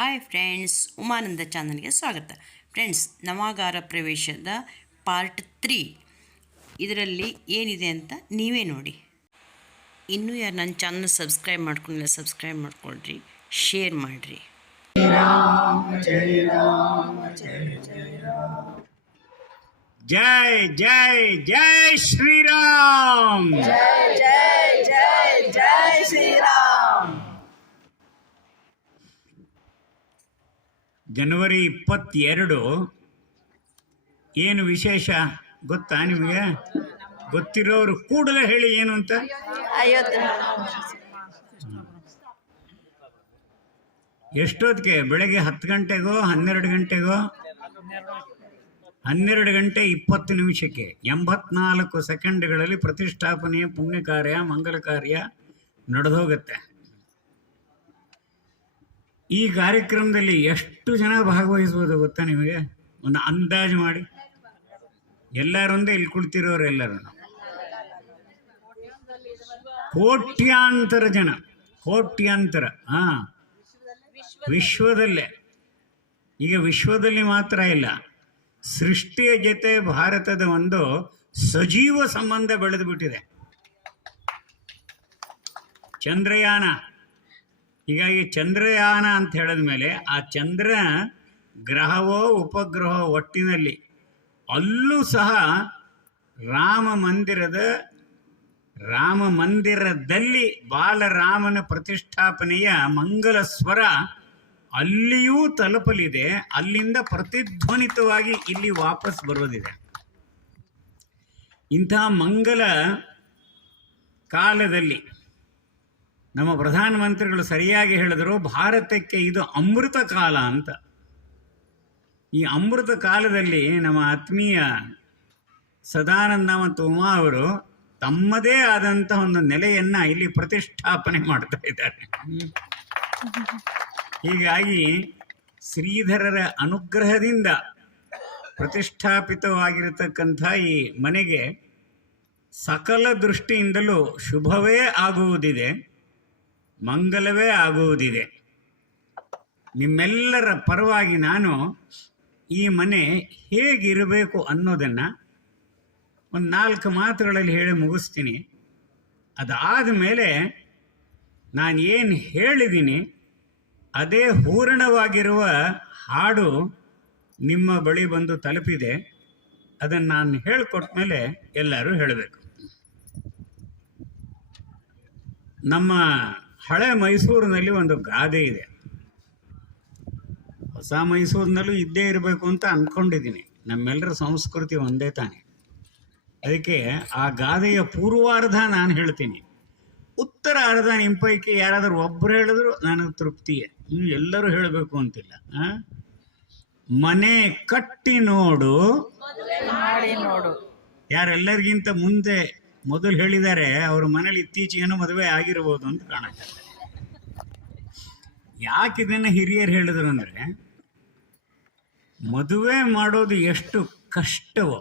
Hi friends, Umananda ಚಾನಲ್ಗೆ ಸ್ವಾಗತ. Friends, ನವಾಗಾರ ಪ್ರವೇಶದ ಪಾರ್ಟ್ 3 ಇದರಲ್ಲಿ ಏನಿದೆ ಅಂತ ನೀವೇ ನೋಡಿ. ಇನ್ನೂ ಯಾರು ನನ್ನ ಚಾನಲ್ ಸಬ್ಸ್ಕ್ರೈಬ್ ಮಾಡ್ಕೊಂಡಿಲ್ಲ, ಸಬ್ಸ್ಕ್ರೈಬ್ ಮಾಡ್ಕೊಳ್ರಿ, ಶೇರ್ ಮಾಡಿರಿ. ಜೈ ಜೈ ಜೈ ಶ್ರೀರಾಮ್. ಜೈ ಜೈ ಜೈ ಜೈ ಶ್ರೀರಾಮ್. ಜನವರಿ 22 ಏನು ವಿಶೇಷ ಗೊತ್ತಾ ನಿಮಗೆ? ಗೊತ್ತಿರೋರು ಕೂಡಲೇ ಹೇಳಿ ಏನು ಅಂತ. ಎಷ್ಟೊತ್ತಿಗೆ? ಬೆಳಗ್ಗೆ 10 ಗಂಟೆಗೋ 12 ಗಂಟೆಗೋ? 12 ಗಂಟೆ 20 ನಿಮಿಷಕ್ಕೆ 84 ಸೆಕೆಂಡ್ಗಳಲ್ಲಿ ಪ್ರತಿಷ್ಠಾಪನೆಯ ಪುಣ್ಯ ಕಾರ್ಯ, ಮಂಗಲ ಕಾರ್ಯ ನಡೆದೋಗುತ್ತೆ. ಈ ಕಾರ್ಯಕ್ರಮದಲ್ಲಿ ಎಷ್ಟು ಜನ ಭಾಗವಹಿಸ್ಬೋದು ಗೊತ್ತಾ ನಿಮಗೆ? ಒಂದು ಅಂದಾಜು ಮಾಡಿ. ಎಲ್ಲರೊಂದೇ ಇಲ್ಲಿ ಕುಳಿತಿರೋರೆಲ್ಲರೂ ಕೋಟ್ಯಾಂತರ ಜನ, ಕೋಟ್ಯಾಂತರ. ವಿಶ್ವದಲ್ಲೇ. ಈಗ ವಿಶ್ವದಲ್ಲಿ ಮಾತ್ರ ಇಲ್ಲ, ಸೃಷ್ಟಿಯ ಜೊತೆ ಭಾರತದ ಒಂದು ಸಜೀವ ಸಂಬಂಧ ಬೆಳೆದು ಬಿಟ್ಟಿದೆ. ಚಂದ್ರಯಾನ. ಹೀಗಾಗಿ ಚಂದ್ರಯಾನ ಅಂತ ಹೇಳಿದ ಮೇಲೆ ಆ ಚಂದ್ರ ಗ್ರಹವೋ ಉಪಗ್ರಹವೋ ಒಟ್ಟಿನಲ್ಲಿ ಅಲ್ಲೂ ಸಹ ರಾಮ ಮಂದಿರದಲ್ಲಿ ಬಾಲರಾಮನ ಪ್ರತಿಷ್ಠಾಪನೆಯ ಮಂಗಲ ಸ್ವರ ಅಲ್ಲಿಯೂ ತಲುಪಲಿದೆ. ಅಲ್ಲಿಂದ ಪ್ರತಿಧ್ವನಿತವಾಗಿ ಇಲ್ಲಿ ವಾಪಸ್ ಬರೋದಿದೆ. ಇಂತಹ ಮಂಗಲ ಕಾಲದಲ್ಲಿ ನಮ್ಮ ಪ್ರಧಾನಮಂತ್ರಿಗಳು ಸರಿಯಾಗಿ ಹೇಳಿದರು, ಭಾರತಕ್ಕೆ ಇದು ಅಮೃತ ಕಾಲ ಅಂತ. ಈ ಅಮೃತ ಕಾಲದಲ್ಲಿ ನಮ್ಮ ಆತ್ಮೀಯ ಸದಾನಂದ ಮತ್ತು ಉಮಾ ಅವರು ತಮ್ಮದೇ ಆದಂಥ ಒಂದು ನೆಲೆಯನ್ನು ಇಲ್ಲಿ ಪ್ರತಿಷ್ಠಾಪನೆ ಮಾಡ್ತಾ ಇದ್ದಾರೆ. ಹೀಗಾಗಿ ಶ್ರೀಧರರ ಅನುಗ್ರಹದಿಂದ ಪ್ರತಿಷ್ಠಾಪಿತವಾಗಿರತಕ್ಕಂಥ ಈ ಮನೆಗೆ ಸಕಲ ದೃಷ್ಟಿಯಿಂದಲೂ ಶುಭವೇ ಆಗುವುದಿದೆ, ಮಂಗಲವೇ ಆಗುವುದಿದೆ. ನಿಮ್ಮೆಲ್ಲರ ಪರವಾಗಿ ನಾನು ಈ ಮನೆ ಹೇಗಿರಬೇಕು ಅನ್ನೋದನ್ನು ಒಂದು 4 ಮಾತುಗಳಲ್ಲಿ ಹೇಳಿ ಮುಗಿಸ್ತೀನಿ. ಅದಾದ ಮೇಲೆ ನಾನು ಏನು ಹೇಳಿದ್ದೀನಿ ಅದೇ ಹೂರಣವಾಗಿರುವ ಹಾಡು ನಿಮ್ಮ ಬಳಿ ಬಂದು ತಲುಪಿದೆ. ಅದನ್ನು ನಾನು ಹೇಳಿಕೊಟ್ಟ ಮೇಲೆ ಎಲ್ಲರೂ ಹೇಳಬೇಕು. ನಮ್ಮ ಹಳೆ ಮೈಸೂರಿನಲ್ಲಿ ಒಂದು ಗಾದೆ ಇದೆ. ಹೊಸ ಮೈಸೂರಿನಲ್ಲೂ ಇದ್ದೇ ಇರಬೇಕು ಅಂತ ಅಂದ್ಕೊಂಡಿದ್ದೀನಿ. ನಮ್ಮೆಲ್ಲರ ಸಂಸ್ಕೃತಿ ಒಂದೇ ತಾನೆ. ಅದಕ್ಕೆ ಆ ಗಾದೆಯ ಪೂರ್ವಾರ್ಧ ನಾನು ಹೇಳ್ತೀನಿ, ಉತ್ತರಾರ್ಧ ನಿಮ್ಮ ಪೈಕಿ ಯಾರಾದರೂ ಒಬ್ಬರು ಹೇಳಿದ್ರು ನನಗೆ ತೃಪ್ತಿಯೇ. ಎಲ್ಲರೂ ಹೇಳಬೇಕು ಅಂತಿಲ್ಲ. ಮನೆ ಕಟ್ಟಿ ನೋಡು, ಯಾರೆಲ್ಲರಿಗಿಂತ ಮುಂದೆ ಮೊದಲು ಹೇಳಿದ್ದಾರೆ ಅವ್ರ ಮನೇಲಿ ಇತ್ತೀಚೆಗೇನೋ ಮದುವೆ ಆಗಿರ್ಬೋದು ಅಂತ ಕಾಣುತ್ತೆ. ಯಾಕೆ ಇದನ್ನು ಹಿರಿಯರು ಹೇಳಿದ್ರು ಅಂದರೆ, ಮದುವೆ ಮಾಡೋದು ಎಷ್ಟು ಕಷ್ಟವೋ,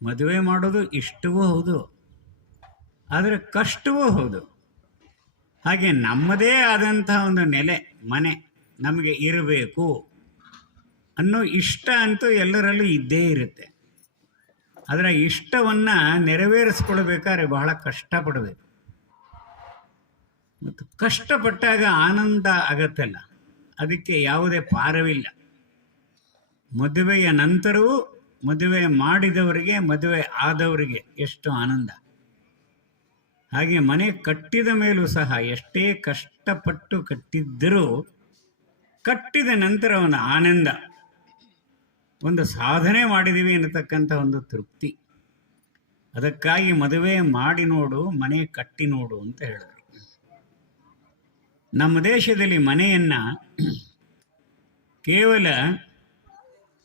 ಮದುವೆ ಮಾಡೋದು ಇಷ್ಟವೂ ಹೌದು, ಆದರೆ ಕಷ್ಟವೂ ಹೌದು. ಹಾಗೆ ನಮ್ಮದೇ ಆದಂತಹ ಒಂದು ನೆಲೆ, ಮನೆ ನಮಗೆ ಇರಬೇಕು ಅನ್ನೋ ಇಷ್ಟ ಅಂತೂ ಎಲ್ಲರಲ್ಲೂ ಇದ್ದೇ ಇರುತ್ತೆ. ಅದರ ಇಷ್ಟವನ್ನು ನೆರವೇರಿಸ್ಕೊಳ್ಬೇಕಾದ್ರೆ ಬಹಳ ಕಷ್ಟಪಡಬೇಕು. ಮತ್ತು ಕಷ್ಟಪಟ್ಟಾಗ ಆನಂದ ಆಗತ್ತಲ್ಲ, ಅದಕ್ಕೆ ಯಾವುದೇ ಪಾರವಿಲ್ಲ. ಮದುವೆಯ ನಂತರವೂ ಮದುವೆ ಮಾಡಿದವರಿಗೆ, ಮದುವೆ ಆದವರಿಗೆ ಎಷ್ಟು ಆನಂದ. ಹಾಗೆ ಮನೆ ಕಟ್ಟಿದ ಮೇಲೂ ಸಹ ಎಷ್ಟೇ ಕಷ್ಟಪಟ್ಟು ಕಟ್ಟಿದ್ದರೂ ಕಟ್ಟಿದ ನಂತರ ಒಂದು ಆನಂದ, ಒಂದು ಸಾಧನೆ ಮಾಡಿದ್ದೀವಿ ಅನ್ನತಕ್ಕಂಥ ಒಂದು ತೃಪ್ತಿ. ಅದಕ್ಕಾಗಿ ಮದುವೆ ಮಾಡಿ ನೋಡು, ಮನೆ ಕಟ್ಟಿ ನೋಡು ಅಂತ ಹೇಳಿದರು. ನಮ್ಮ ದೇಶದಲ್ಲಿ ಮನೆಯನ್ನು ಕೇವಲ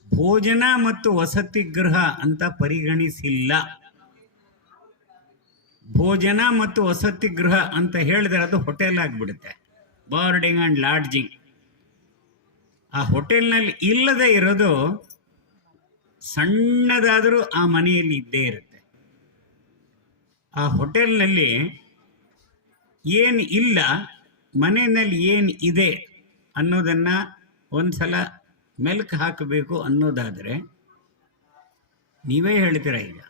ಭೋಜನ ಮತ್ತು ವಸತಿ ಗೃಹ ಅಂತ ಪರಿಗಣಿಸಿಲ್ಲ. ಭೋಜನ ಮತ್ತು ವಸತಿ ಗೃಹ ಅಂತ ಹೇಳಿದರೆ ಅದು ಹೋಟೆಲ್ ಆಗಿಬಿಡುತ್ತೆ, ಬೋರ್ಡಿಂಗ್ ಆ್ಯಂಡ್ ಲಾಡ್ಜಿಂಗ್. ಆ ಹೋಟೆಲ್ನಲ್ಲಿ ಇಲ್ಲದೆ ಇರೋದು ಸಣ್ಣದಾದರೂ ಆ ಮನೆಯಲ್ಲಿ ಇದ್ದೇ ಇರುತ್ತೆ. ಆ ಹೋಟೆಲ್ನಲ್ಲಿ ಏನು ಇಲ್ಲ, ಮನೆಯಲ್ಲಿ ಏನು ಇದೆ ಅನ್ನೋದನ್ನು ಒಂದು ಸಲ ಮೆಲ್ಕು ಹಾಕಬೇಕು ಅನ್ನೋದಾದರೆ ನೀವೇ ಹೇಳ್ತೀರ. ಈಗ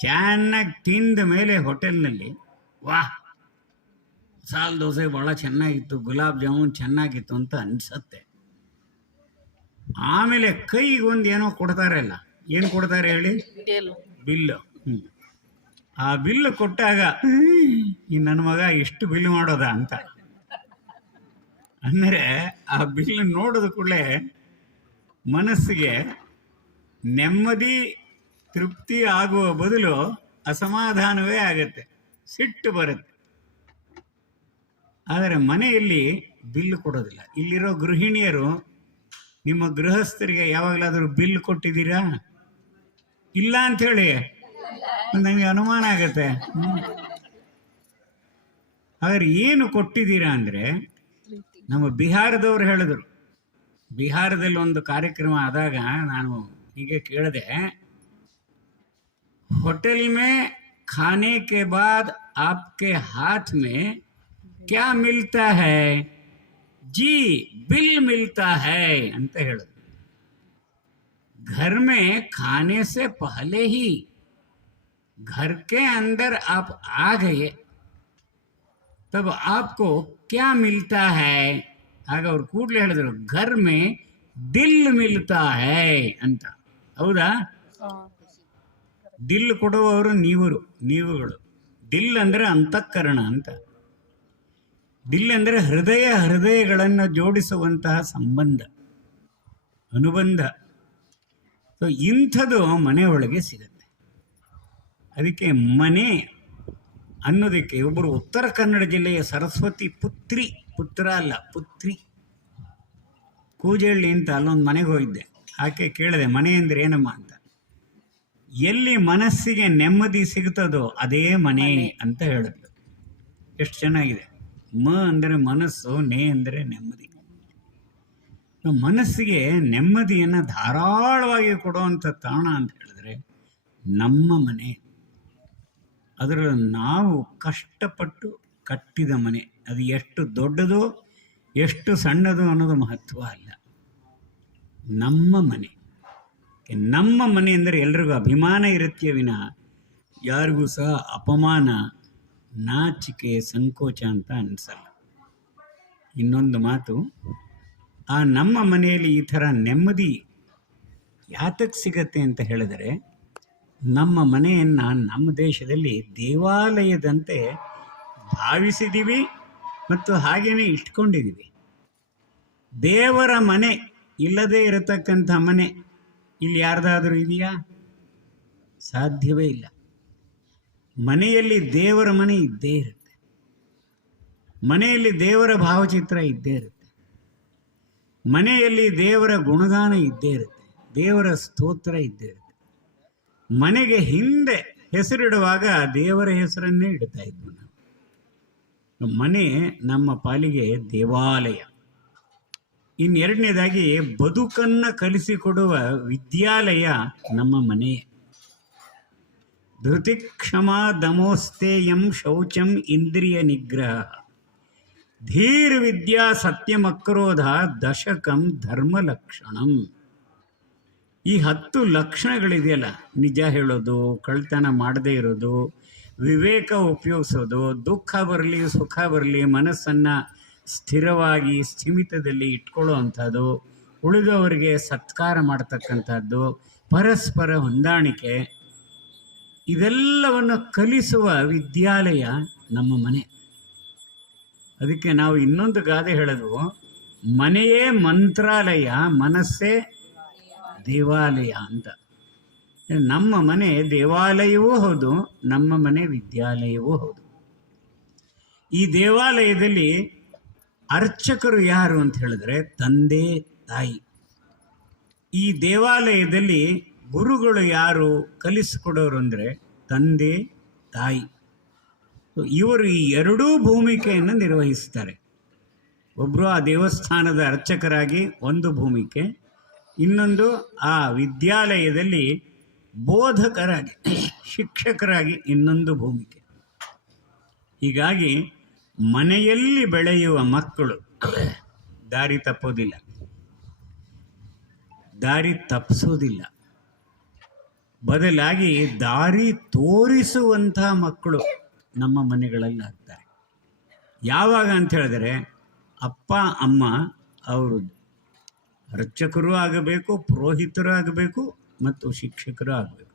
ಚೆನ್ನಾಗಿ ತಿಂದ ಮೇಲೆ ಹೋಟೆಲ್ನಲ್ಲಿ ವಾಹ್ ಮಸಾಲೆ ದೋಸೆ ಭಾಳ ಚೆನ್ನಾಗಿತ್ತು, ಗುಲಾಬ್ ಜಾಮೂನ್ ಚೆನ್ನಾಗಿತ್ತು ಅಂತ ಅನಿಸತ್ತೆ. ಆಮೇಲೆ ಕೈಗೊಂದು ಏನೋ ಕೊಡ್ತಾರಲ್ಲ, ಏನು ಕೊಡ್ತಾರೆ ಹೇಳಿ? ಬಿಲ್ಲು. ಆ ಬಿಲ್ಲು ಕೊಟ್ಟಾಗ ಈ ನನ್ನ ಮಗ ಇಷ್ಟು ಬಿಲ್ ಮಾಡೋದ ಅಂತ. ಅಂದರೆ ಆ ಬಿಲ್ ನೋಡಿದ ಕೂಡಲೇ ಮನಸ್ಸಿಗೆ ನೆಮ್ಮದಿ ತೃಪ್ತಿ ಆಗುವ ಬದಲು ಅಸಮಾಧಾನವೇ ಆಗತ್ತೆ, ಸಿಟ್ಟು ಬರುತ್ತೆ. ಆದರೆ ಮನೆಯಲ್ಲಿ ಬಿಲ್ ಕೊಡೋದಿಲ್ಲ. ಇಲ್ಲಿರೋ ಗೃಹಿಣಿಯರು ನಿಮ್ಮ ಗೃಹಸ್ಥರಿಗೆ ಯಾವಾಗಲಾದರೂ ಬಿಲ್ ಕೊಟ್ಟಿದ್ದೀರಾ? ಇಲ್ಲ ಅಂಥೇಳಿ ನನಗೆ ಅನುಮಾನ ಆಗತ್ತೆ. ಆದರೆ ಏನು ಕೊಟ್ಟಿದ್ದೀರಾ ಅಂದರೆ, ನಮ್ಮ ಬಿಹಾರದವ್ರು ಹೇಳಿದ್ರು. ಬಿಹಾರದಲ್ಲಿ ಒಂದು ಕಾರ್ಯಕ್ರಮ ಆದಾಗ ನಾನು ಹೀಗೆ ಕೇಳಿದೆ, ಹೋಟೆಲ್ ಮೇ ಖಾನೆ ಕೆ ಬಾದ್ ಆಪ್ಕೆ ಹಾತ್ ಮೇ ಕ್ಯಾ ಮಿಲ್ತಾ ಹೈ? जी बिल मिलता है ಅಂತ ಹೇಳಿದ್ರು. घर में खाने से पहले ही घर के अंदर आप आ गए तब आपको क्या मिलता है? ಆಗ ಅವ್ರು ಕೂಡಲೇ ಹೇಳಿದ್ರು, घर में दिल मिलता है ಅಂತ. ಹೌದಾ? ದಿಲ್ ಕೊಡುವವರು ನೀವುಗಳು. ದಿಲ್ ಅಂದರೆ ಅಂತಃಕರಣ ಅಂತ. ದಿಲ್ ಅಂದರೆ ಹೃದಯಗಳನ್ನು ಜೋಡಿಸುವಂತಹ ಸಂಬಂಧ, ಅನುಬಂಧ. ಸೊ ಇಂಥದ್ದು ಮನೆಯೊಳಗೆ ಸಿಗತ್ತೆ. ಅದಕ್ಕೆ ಮನೆ ಅನ್ನೋದಕ್ಕೆ ಒಬ್ಬರು ಉತ್ತರ ಕನ್ನಡ ಜಿಲ್ಲೆಯ ಸರಸ್ವತಿ ಪುತ್ರಿ, ಪುತ್ರ ಅಲ್ಲ ಪುತ್ರಿ, ಕೂಜಳ್ಳಿ ಅಂತ ಅಲ್ಲೊಂದು ಮನೆಗೆ ಹೋಗಿದ್ದೆ. ಆಕೆ ಕೇಳಿದೆ, ಮನೆ ಅಂದರೆ ಏನಮ್ಮ ಅಂತ. ಎಲ್ಲಿ ಮನಸ್ಸಿಗೆ ನೆಮ್ಮದಿ ಸಿಗ್ತದೋ ಅದೇ ಮನೆ ಅಂತ ಹೇಳಿದ್ಲು. ಎಷ್ಟು ಚೆನ್ನಾಗಿದೆ. ಮ ಅಂದರೆ ಮನಸ್ಸು, ನೇ ಅಂದರೆ ನೆಮ್ಮದಿ. ಮನಸ್ಸಿಗೆ ನೆಮ್ಮದಿಯನ್ನು ಧಾರಾಳವಾಗಿ ಕೊಡುವಂಥ ತಾಣ ಅಂತ ಹೇಳಿದ್ರೆ ನಮ್ಮ ಮನೆ. ಅದರಲ್ಲಿ ನಾವು ಕಷ್ಟಪಟ್ಟು ಕಟ್ಟಿದ ಮನೆ. ಅದು ಎಷ್ಟು ದೊಡ್ಡದು ಎಷ್ಟು ಸಣ್ಣದು ಅನ್ನೋದು ಮಹತ್ವ ಅಲ್ಲ. ನಮ್ಮ ಮನೆ. ನಮ್ಮ ಮನೆ ಅಂದರೆ ಎಲ್ರಿಗೂ ಅಭಿಮಾನ ಇರುತ್ತೆಯೇ ವಿನಃ ಯಾರಿಗೂ ಸಹ ಅಪಮಾನ, ನಾಚಿಕೆ, ಸಂಕೋಚ ಅಂತ ಅನಿಸಲ್ಲ. ಇನ್ನೊಂದು ಮಾತು, ಆ ನಮ್ಮ ಮನೆಯಲ್ಲಿ ಈ ಥರ ನೆಮ್ಮದಿ ಯಾತಕ್ಕೆ ಸಿಗತ್ತೆ ಅಂತ ಹೇಳಿದರೆ, ನಮ್ಮ ಮನೆಯನ್ನು ನಮ್ಮ ದೇಶದಲ್ಲಿ ದೇವಾಲಯದಂತೆ ಭಾವಿಸಿದ್ದೀವಿ ಮತ್ತು ಹಾಗೆಯೇ ಇಟ್ಕೊಂಡಿದ್ದೀವಿ. ದೇವರ ಮನೆ ಇಲ್ಲದೇ ಇರತಕ್ಕಂಥ ಮನೆ ಇಲ್ಲಿ ಯಾರ್ದಾದರೂ ಇದೆಯಾ? ಸಾಧ್ಯವೇ ಇಲ್ಲ. ಮನೆಯಲ್ಲಿ ದೇವರ ಮನೆ ಇದ್ದೇ ಇರುತ್ತೆ. ಮನೆಯಲ್ಲಿ ದೇವರ ಭಾವಚಿತ್ರ ಇದ್ದೇ ಇರುತ್ತೆ. ಮನೆಯಲ್ಲಿ ದೇವರ ಗುಣಗಾನ ಇದ್ದೇ ಇರುತ್ತೆ. ದೇವರ ಸ್ತೋತ್ರ ಇದ್ದೇ ಇರುತ್ತೆ. ಮನೆಗೆ ಹಿಂದೆ ಹೆಸರಿಡುವಾಗ ದೇವರ ಹೆಸರನ್ನೇ ಇಡ್ತಾ ಇದ್ವು ನಾವು. ಮನೆ ನಮ್ಮ ಪಾಲಿಗೆ ದೇವಾಲಯ. ಇನ್ನೆರಡನೇದಾಗಿ ಬದುಕನ್ನು ಕಲಿಸಿಕೊಡುವ ವಿದ್ಯಾಲಯ ನಮ್ಮ ಮನೆಯೇ. ಧೃತಿ ಕ್ಷಮಾ ದಮೋಸ್ತೇಯಂ ಶೌಚಂ ಇಂದ್ರಿಯ ನಿಗ್ರಹ ಧೀರ್ ವಿದ್ಯಾ ಸತ್ಯಮಕ್ರೋಧ ದಶಕಂ ಧರ್ಮ ಲಕ್ಷಣಂ. ಈ 10 ಲಕ್ಷಣಗಳಿದೆಯಲ್ಲ, ನಿಜ ಹೇಳೋದು, ಕಳ್ತನ ಮಾಡದೇ ಇರೋದು, ವಿವೇಕ ಉಪಯೋಗಿಸೋದು, ದುಃಖ ಬರಲಿ ಸುಖ ಬರಲಿ ಮನಸ್ಸನ್ನು ಸ್ಥಿರವಾಗಿ ಸ್ಥಿಮಿತದಲ್ಲಿ ಇಟ್ಕೊಳ್ಳೋ ಅಂಥದ್ದು, ಉಳಿದವರಿಗೆ ಸತ್ಕಾರ ಮಾಡ್ತಕ್ಕಂಥದ್ದು, ಪರಸ್ಪರ ಹೊಂದಾಣಿಕೆ, ಇದೆಲ್ಲವನ್ನು ಕಲಿಸುವ ವಿದ್ಯಾಲಯ ನಮ್ಮ ಮನೆ. ಅದಕ್ಕೆ ನಾವು ಇನ್ನೊಂದು ಗಾದೆ ಹೇಳೋದು, ಮನೆಯೇ ಮಂತ್ರಾಲಯ, ಮನಸ್ಸೇ ದೇವಾಲಯ ಅಂತ. ನಮ್ಮ ಮನೆ ದೇವಾಲಯವೂ ಹೌದು, ನಮ್ಮ ಮನೆ ವಿದ್ಯಾಲಯವೂ ಹೌದು. ಈ ದೇವಾಲಯದಲ್ಲಿ ಅರ್ಚಕರು ಯಾರು ಅಂತ ಹೇಳಿದ್ರೆ ತಂದೆ ತಾಯಿ. ಈ ದೇವಾಲಯದಲ್ಲಿ ಗುರುಗಳು ಯಾರು, ಕಲಿಸಿಕೊಡೋರು ಅಂದರೆ ತಂದೆ ತಾಯಿ. ಇವರು ಈ ಎರಡೂ ಭೂಮಿಕೆಯನ್ನು ನಿರ್ವಹಿಸ್ತಾರೆ. ಒಬ್ಬರು ಆ ದೇವಸ್ಥಾನದ ಅರ್ಚಕರಾಗಿ ಒಂದು ಭೂಮಿಕೆ, ಇನ್ನೊಂದು ಆ ವಿದ್ಯಾಲಯದಲ್ಲಿ ಬೋಧಕರಾಗಿ ಶಿಕ್ಷಕರಾಗಿ ಇನ್ನೊಂದು ಭೂಮಿಕೆ. ಹೀಗಾಗಿ ಮನೆಯಲ್ಲಿ ಬೆಳೆಯುವ ಮಕ್ಕಳು ದಾರಿ ತಪ್ಪೋದಿಲ್ಲ, ದಾರಿ ತಪ್ಪಿಸೋದಿಲ್ಲ. ಬದಲಾಗಿ ದಾರಿ ತೋರಿಸುವಂಥ ಮಕ್ಕಳು ನಮ್ಮ ಮನೆಗಳಲ್ಲಿ ಆಗ್ತಾರೆ. ಯಾವಾಗ ಅಂತ ಹೇಳಿದ್ರೆ ಅಪ್ಪ ಅಮ್ಮ ಅವರು ಅರ್ಚಕರು ಆಗಬೇಕು, ಪುರೋಹಿತರು ಆಗಬೇಕು ಮತ್ತು ಶಿಕ್ಷಕರು ಆಗಬೇಕು.